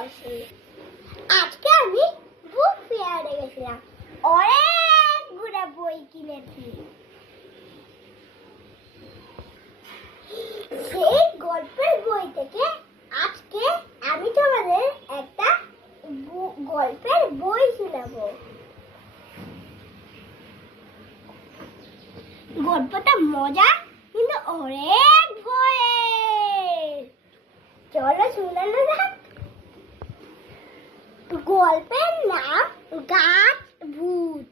বসে। আজকে আমি বুক ফেয়ারে গেছিলাম, অনেকগুলো বই কিনেছি। সেই গল্পের বই থেকে আজকে আমি তোমাদের একটা গল্পের বই শোনাবো। গল্পটা মজা কিন্তু অনেক ভয়ের। চলো শোনানো যাক। গল্পের নাম গাছ ভূত।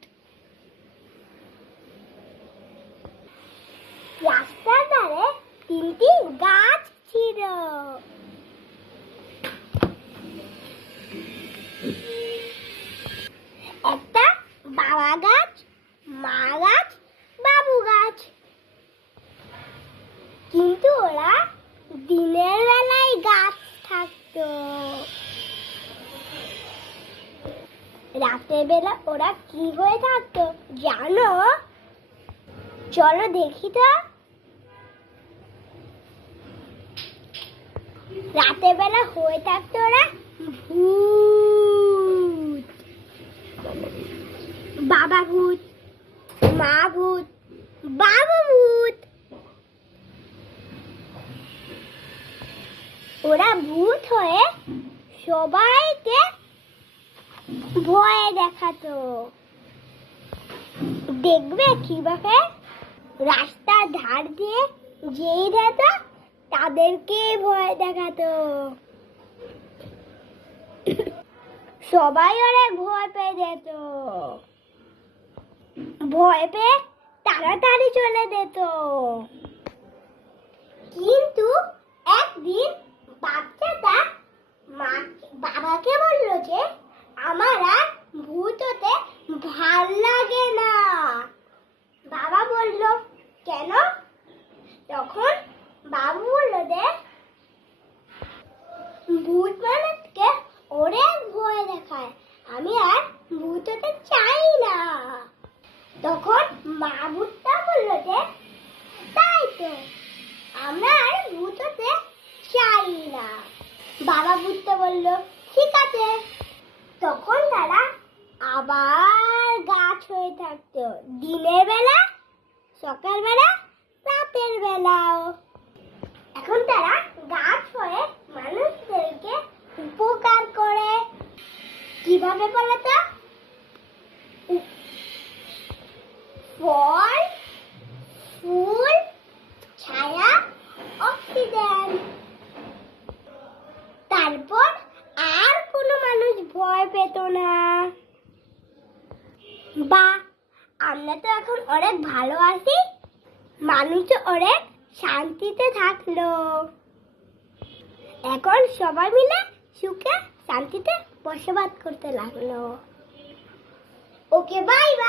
রাস্তার ধারে তিনটি গাছ ছিল। একটা বাবা গাছ, মা গাছ, বাবু গাছ। কিন্তু ওরা দিনের বেলায় গাছ থাকতো, রাতের বেলা ওরা কি হয়ে থাকতো জানো? চলো দেখি তো। রাতের বেলা হয়ে থাকতো ওরা ভূত। বাবা ভূত, মা ভূত, বাবু ভূত। ওরা ভূত হয়ে সবাইকে ভয় দেখাতো। দেখবে কিভাবে রাস্তার ধার দিয়ে যেই যেত তাদেরকে ভয় দেখাতো। সবাই অনেক ভয় পেয়ে যেত। ভয় পেয়ে তাড়াতাড়ি চলে যেত। কিন্তু একদিন বাচ্চাটা বাবাকে বলল যে আমার আর ভূত হতে ভাল লাগে না। বাবা বলল কেন? তখন বাবু বলল যে ভূত মানুষকে অনেক ভয় দেখায়, আমি আর ভূত হতে চাই না। তখন মা ভূতটা বলল যে তাই তো, আমরা আর ভূত হতে চাই না। বাবা ভূতটা বলল ঠিক আছে। তখন তারা আবার গাছ হয়ে থাকতো, দিনের বেলা, সকালবেলা, রাতের বেলাও। এখন তারা গাছ হয়ে মানুষদেরকে উপকার করে। কিভাবে বলো তো? ফল, ফুল, ছায়া, অক্সিজেন। তারপর আর কোনো মানুষ ভয় পেত না। বা আমরা তো এখন অনেক ভালো আছি, মানুষ অনেক শান্তিতে থাকলো। এখন সবাই মিলে সুখে শান্তিতে বসবাস করতে লাগলো। ওকে, বাই বাই।